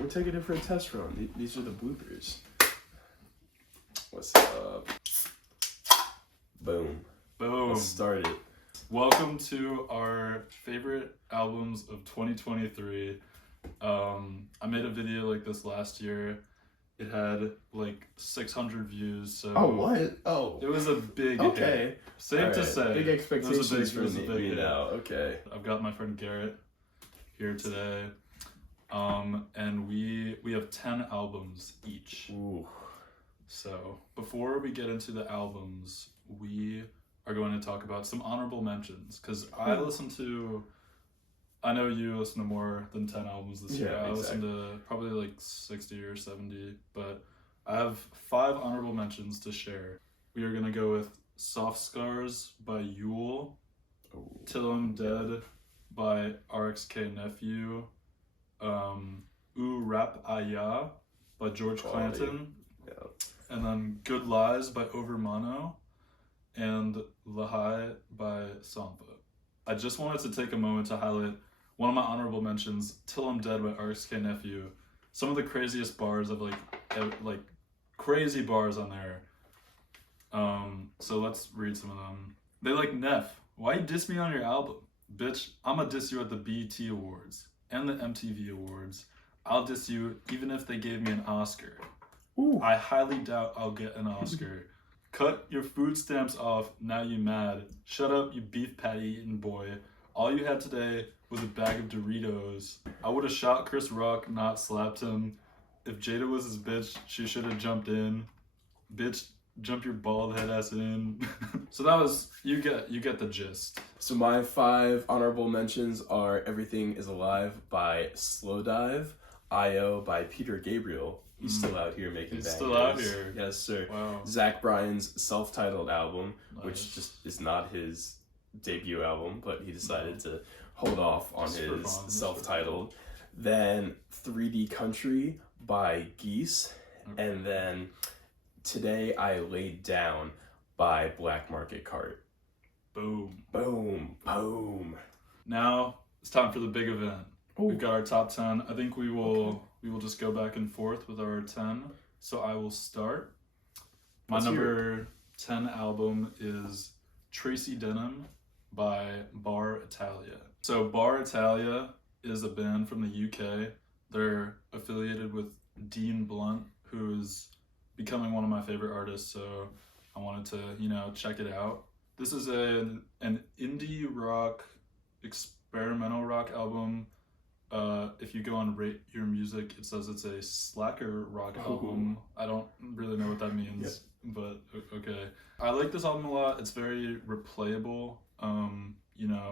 we're taking it for a test run. These are the bloopers. What's up? Boom. Boom. Let's start it. Welcome to our favorite albums of 2023. I made a video like this last year. It had like 600 views. So Oh, what? Oh. it was a big Okay. hit. Safe to Right. say. Big expectations for it was a me big hit. now. Okay. I've got my friend Garrett here today. And we have 10 albums each. Ooh. So before we get into the albums, we are going to talk about some honorable mentions, because I know you listen to more than 10 albums this year. I listen to probably like 60 or 70, but I have 5 honorable mentions to share. We are going to go with Soft Scars by Yule, Till I'm Dead by RXK Nephew, Rap Aya by George Clanton, and then Good Lies by Overmano, and Lahai by Sampa. I just wanted to take a moment to highlight one of my honorable mentions, Till I'm Dead by RXK Nephew. Some of the craziest bars of like crazy bars on there. So let's read some of them. They like, Neff, why you diss me on your album? Bitch, I'ma diss you at the BET Awards and the MTV Awards. I'll diss you even if they gave me an Oscar. Ooh. I highly doubt I'll get an Oscar. Cut your food stamps off, now you mad. Shut up, you beef patty eating boy. All you had today was a bag of Doritos. I would have shot Chris Rock, not slapped him. If Jada was his bitch, she should have jumped in. Bitch, jump your bald head ass in. So that was, you get the gist. So my 5 honorable mentions are Everything Is Alive by Slow Dive, I.O. by Peter Gabriel. He's still out here making bangers. He's still out here. Yes, sir. Wow. Zach Bryan's self-titled album, Nice. which just is not his debut album, but he decided to hold off on his self-titled. Then 3D Country by Geese, and then Today I Laid Down by Black Market Cart. Boom. Boom, boom. Now it's time for the big event. Ooh. We've got our top 10. I think we will just go back and forth with our 10. So I will start. My number 10 album is Tracy Denim by Bar Italia. So Bar Italia is a band from the UK. They're affiliated with Dean Blunt, who is becoming one of my favorite artists. So I wanted to, check it out. This is an indie rock, experimental rock album. If you go on Rate Your Music, it says it's a slacker rock album. I don't really know what that means, but okay. I like this album a lot. It's very replayable.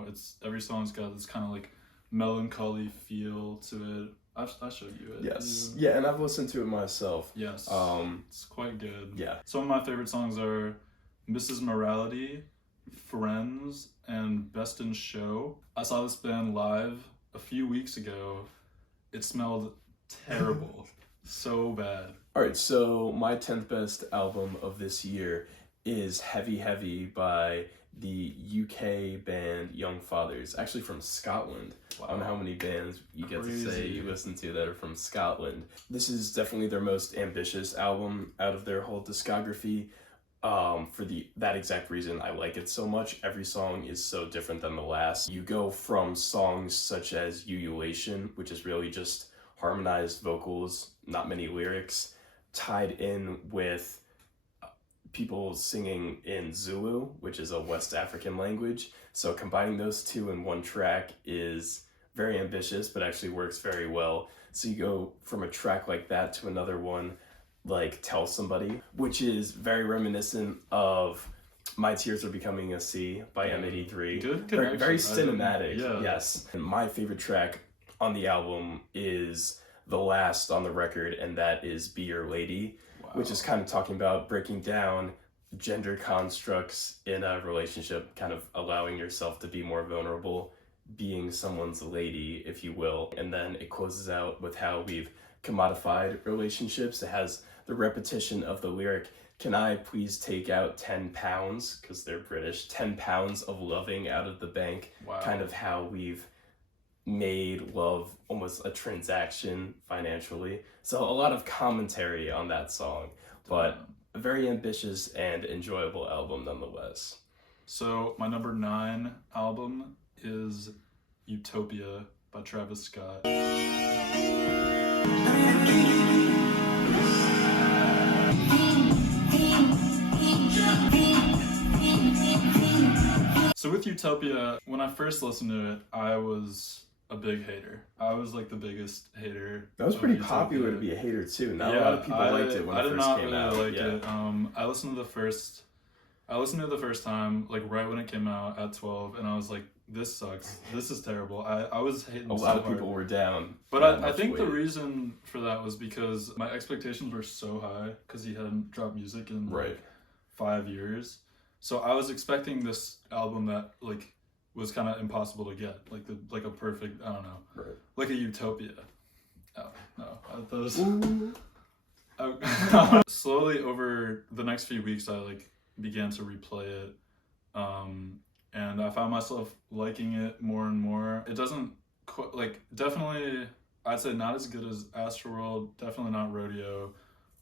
It's every song's got this kind of like melancholy feel to it. I showed you it. Yes. Yeah, and I've listened to it myself. Yes. It's quite good. Yeah. Some of my favorite songs are Mrs. Morality, Friends, and Best in Show. I saw this band live a few weeks ago. It smelled terrible. So bad. Alright, so my 10th best album of this year is Heavy Heavy by the UK band Young Fathers, actually from Scotland. Wow. I don't know how many bands you get to say you listen to that are from Scotland. This is definitely their most ambitious album out of their whole discography. For that exact reason, I like it so much. Every song is so different than the last. You go from songs such as Ululation, which is really just harmonized vocals, not many lyrics, tied in with people singing in Zulu, which is a West African language. So combining those two in one track is very ambitious, but actually works very well. So you go from a track like that to another one, like Tell Somebody, which is very reminiscent of My Tears Are Becoming a Sea by M83. Good connection. Very cinematic, yes. And my favorite track on the album is the last on the record, and that is Be Your Lady, which is kind of talking about breaking down gender constructs in a relationship, kind of allowing yourself to be more vulnerable, being someone's lady, if you will. And then it closes out with how we've commodified relationships. It has the repetition of the lyric, can I please take out 10 pounds, because they're British, 10 pounds of loving out of the bank. Wow. Kind of how we've made love almost a transaction financially. So a lot of commentary on that song, but a very ambitious and enjoyable album nonetheless. So my number 9 album is Utopia by Travis Scott. So with Utopia, when I first listened to it, I was a big hater. I was like the biggest hater. That was pretty of popular Utopia. to be a hater too. Not Yeah, a lot of people liked it when I it did first not came really out. like Yeah. it. I listened to the first time, like right when it came out at 12, and I was like, this sucks. This is terrible. I was hating A so lot of hard. people were down. But that I much think the weight. reason for that was because my expectations were so high because he hadn't dropped music in Right. like 5 years. So I was expecting this album that like was kind of impossible to get, like a perfect, I don't know, Right. like a Utopia. Oh no, those. Ooh. Slowly over the next few weeks, I like began to replay it, and I found myself liking it more and more. It doesn't definitely, I'd say not as good as Astroworld, definitely not Rodeo,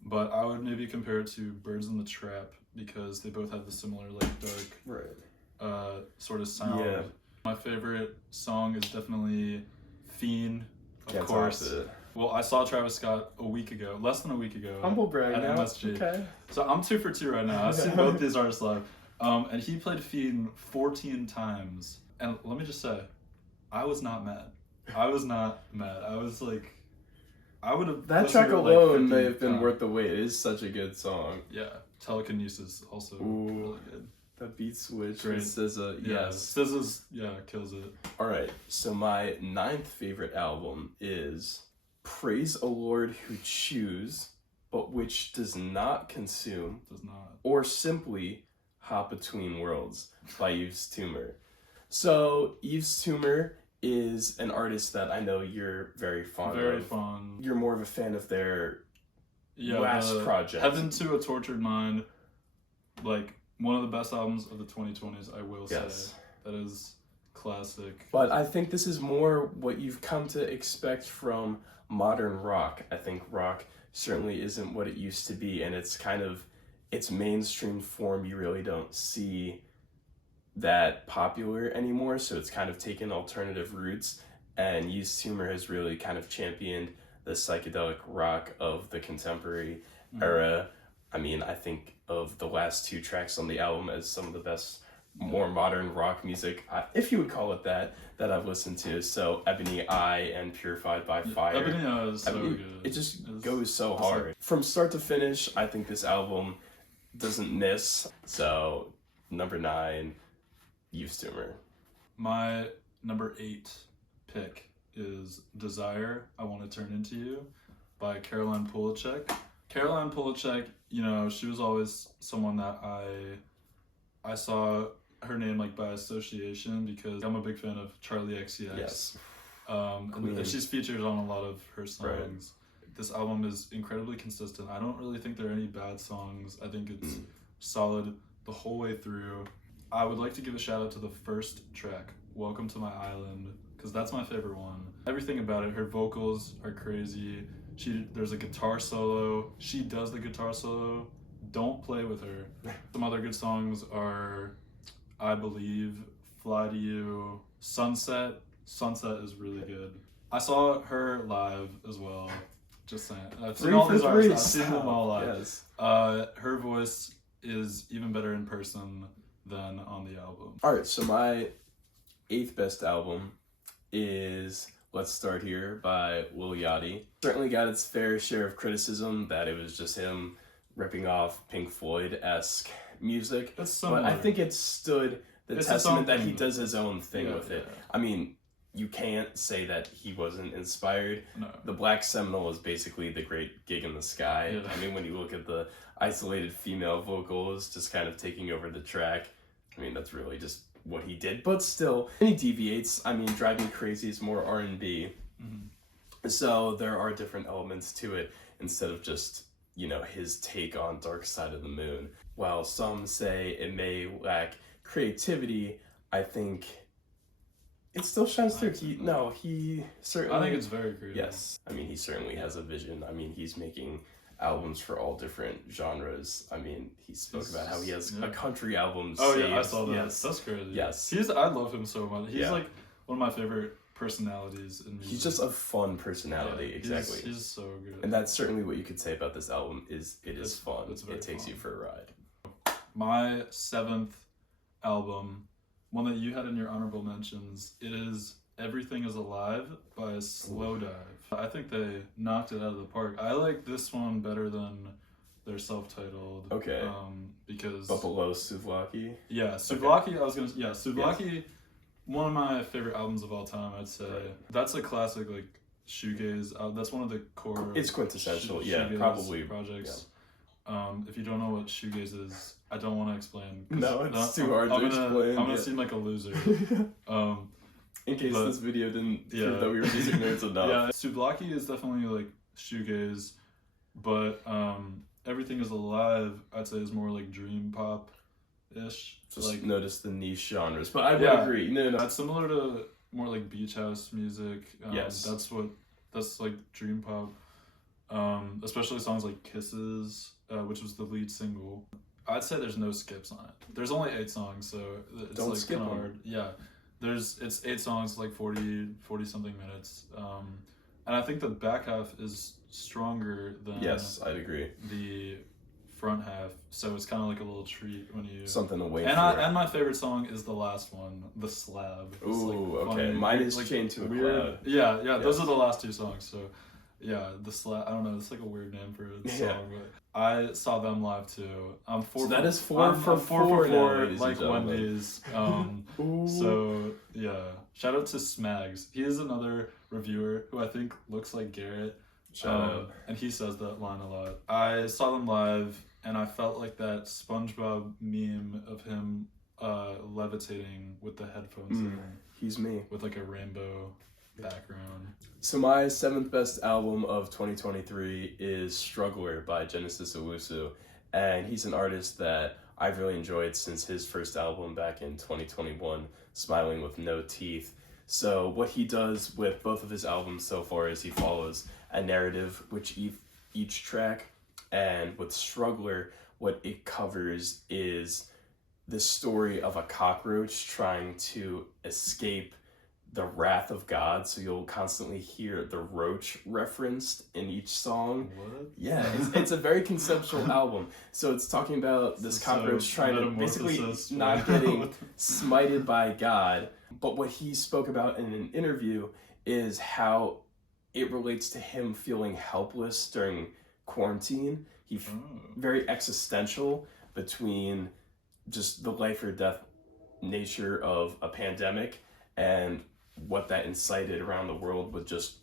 but I would maybe compare it to Birds in the Trap because they both have the similar like dark Right. sort of sound. Yeah. My favorite song is definitely Fiend, of Can't course. top it. Well, I saw Travis Scott less than a week ago. Humble brag at now. MSG. Okay. So I'm 2 for 2 right now. I've seen both these artists live. And he played Fiend 14 times. And let me just say, I was not mad. I was like, I would have. That listened track to it, like, alone 50 may have been times. worth the wait. It is such a good song. Yeah. Telekinesis also Ooh. really good. The beat switch Great. with SZA, Yeah. yes. SZA's, kills it. All right, so my 9th favorite album is Praise a Lord Who Chews, but which does not consume Does not. or simply hop between worlds by Yves Tumor. So Yves Tumor is an artist that I know you're very fond Very of. fun. You're more of a fan of their Yeah, last project. Heaven to a Tortured Mind, like one of the best albums of the 2020s, I will Yes. say. That is classic. But I think this is more what you've come to expect from modern rock. I think rock certainly isn't what it used to be, and it's kind of its mainstream form. You really don't see that popular anymore, so it's kind of taken alternative routes, and Yves Tumor has really kind of championed the psychedelic rock of the contemporary era. I mean, I think of the last 2 tracks on the album as some of the best more modern rock music, if you would call it that I've listened to. So Ebony Eye and Purified by Fire. Ebony Eye is so good. It just goes so hard. From start to finish, I think this album doesn't miss. So number 9, Yves Tumor. My number 8 pick is Desire, I Want to Turn Into You by Caroline Polachek. Caroline Polachek, she was always someone that I saw her name like by association because I'm a big fan of Charlie XCX. Yes. And she's featured on a lot of her songs. Right. This album is incredibly consistent. I don't really think there are any bad songs. I think it's solid the whole way through. I would like to give a shout out to the first track, Welcome to My Island, because that's my favorite one. Everything about it, her vocals are crazy. There's a guitar solo. She does the guitar solo. Don't play with her. Some other good songs are I Believe, Fly to You, Sunset. Sunset is really good. I saw her live as well. Just saying. I've seen all these artists. I've seen them all live. Yes. Her voice is even better in person than on the album. All right, so my 8th best album is Let's Start Here by Lil Yachty. Certainly got its fair share of criticism that it was just him ripping off Pink Floyd-esque music. It's similar. But I think it stood the testament that he does his own thing with it. Yeah. I mean, you can't say that he wasn't inspired. No. The Black Seminole is basically the great Gig in the Sky. Yeah. I mean, when you look at the isolated female vocals just kind of taking over the track, I mean, that's really just what he did. But still, he deviates. I mean, Drive Me Crazy is more R&B. So there are different elements to it instead of just, his take on Dark Side of the Moon. While some say it may lack creativity, I think it still shines through. He certainly. I think it's very creative. Yes, I mean he certainly has a vision. I mean he's making albums for all different genres. I mean he spoke about how he has a country album. Oh saved. yeah, I saw that. Yes. That's crazy. Yes, I love him so much. He's like one of my favorite personalities in music. He's just a fun personality. Exactly. He's so good. And that's certainly what you could say about this album. Is fun. It takes you for a ride. My 7th album, one that you had in your honorable mentions, is Everything Is Alive by Slow Dive. I think they knocked it out of the park. I like this one better than their self-titled. Okay. Because... But below Souvlaki? Yeah, Souvlaki, okay. Souvlaki, yes. One of my favorite albums of all time, I'd say. Right. That's a classic, like, shoegaze. That's one of the core... It's quintessential, probably. Projects. Yeah. If you don't know what shoegaze is, I don't want to explain. No, it's too hard to explain. I'm gonna seem like a loser. In case this video didn't prove that we were music nerds enough. Yeah, Souvlaki is definitely like shoegaze, but Everything Is Alive, I'd say, is more like dream pop-ish. Just like, notice the niche genres, but I would agree. No. That's similar to more like beach house music. Yes. That's like dream pop. Especially songs like Kisses, which was the lead single. I'd say there's no skips on it. There's only 8 songs, so it's Don't like skip kind of them. hard. Yeah. It's 8 songs, like 40 something minutes. And I think the back half is stronger than I'd agree. The front half, so it's kind of like a little treat when you something to wait for. And my favorite song is the last one, The Slab. It's ooh, like okay. funny, Mine is like Chained to a weird. Cloud. Yeah. Those are the last 2 songs. So, yeah, The Slab. I don't know. It's like a weird name for a song, but I saw them live too. I'm 4 so that is 4 for 4 now, like Wendy's. So yeah, shout out to Smags. He is another reviewer who I think looks like Garrett. Shout out. And he says that line a lot. I saw them live, and I felt like that SpongeBob meme of him levitating with the headphones in. He's me. With like a rainbow background. So my 7th best album of 2023 is Struggler by Genesis Owusu, and he's an artist that I've really enjoyed since his first album back in 2021, Smiling with No Teeth. So what he does with both of his albums so far is he follows a narrative which each track, and with Struggler, what it covers is the story of a cockroach trying to escape the wrath of God, so you'll constantly hear the roach referenced in each song. What? Yeah, it's a very conceptual album. So it's talking about this cockroach trying to basically not getting smited by God. But what he spoke about in an interview is how it relates to him feeling helpless during quarantine. Very existential between just the life or death nature of a pandemic and what that incited around the world with just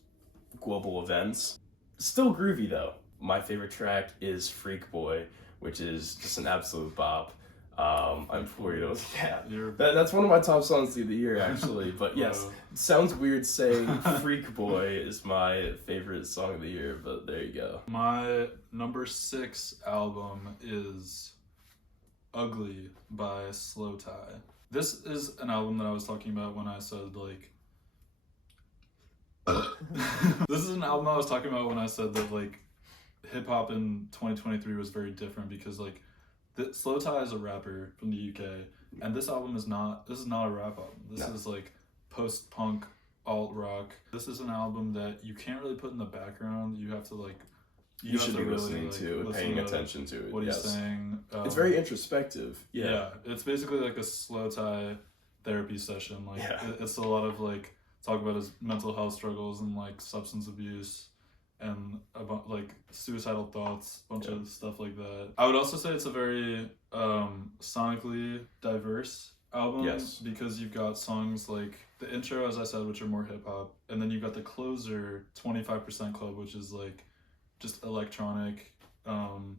global events. Still groovy though. My favorite track is Freak Boy, which is just an absolute bop. I'm Florida. Yeah, that's one of my top songs of the year actually. But yes, it sounds weird saying Freak Boy is my favorite song of the year, but there you go. My number 6 album is Ugly by Slow Tie. This is an album that I was talking about when I said like this is an album I was talking about when I said that like hip hop in 2023 was very different, because like Slow Tie is a rapper from the UK, and this is not a rap album. This is like post-punk alt rock. This is an album that you can't really put in the background. You have to like you should be really, listening to it, paying attention to it. What he's saying. It's very introspective. Yeah, it's basically like a Slow Tie therapy session. Like it's a lot of like talk about his mental health struggles and like substance abuse and about like suicidal thoughts, a bunch of stuff like that. I would also say it's a very sonically diverse album, because you've got songs like the intro, as I said, which are more hip hop, and then you've got the closer, 25% Club, which is like just electronic,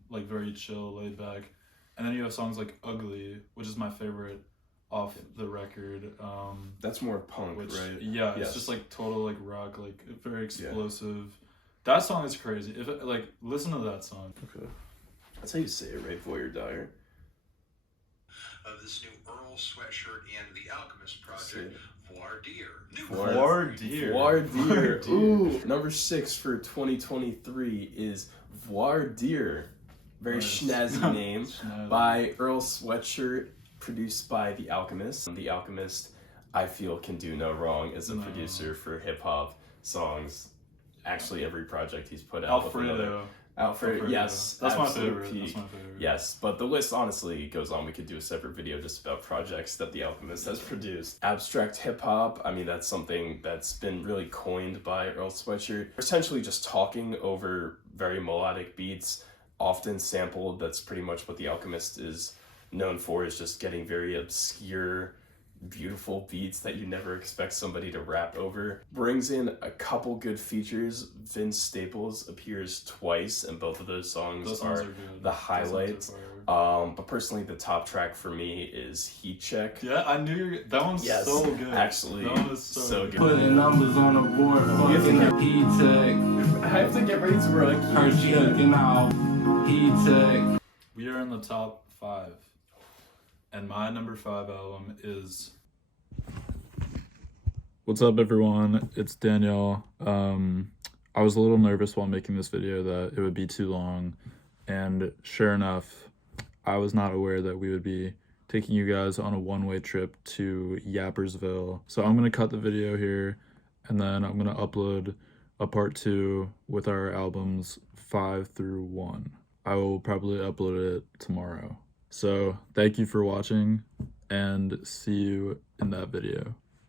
like very chill, laid back, and then you have songs like Ugly, which is my favorite off the record. That's more punk, right? Yeah, it's just like total like rock, like very explosive. That song is crazy. If it, like, listen to that song. Okay, that's how you say it, right? Voyeur Dyer. of this new Earl sweatshirt and the Alchemist project, Voir Dire. Voir Dire. Voir Dire. Ooh. Number 6 for 2023 is Voir Dire. Very snazzy name. By Earl Sweatshirt, produced by The Alchemist. The Alchemist, I feel, can do no wrong as a producer for hip-hop songs. Actually, every project he's put out. Alfredo, yes. That's my absolute favorite. peak. That's my favorite. Yes, but the list honestly goes on. We could do a separate video just about projects that The Alchemist has produced. Abstract hip-hop, I mean, that's something that's been really coined by Earl Sweatshirt. Essentially just talking over very melodic beats, often sampled. That's pretty much what The Alchemist is known for, is just getting very obscure, beautiful beats that you never expect somebody to rap over. Brings in a couple good features. Vince Staples appears twice, and both of those songs are the highlights. But personally, the top track for me is Heat Check. Yeah, I knew that one's so good. Actually, that one is so good. Putting numbers on the board, fucking Heat Check. I have to get ready to run. Her checking out. Heat Check. We are in the top 5. And my number 5 album is... What's up, everyone? It's Danielle. I was a little nervous while making this video that it would be too long. And sure enough, I was not aware that we would be taking you guys on a one-way trip to Yappersville. So I'm going to cut the video here, and then I'm going to upload a part 2 with our albums 5 through 1. I will probably upload it tomorrow. So thank you for watching, and see you in that video.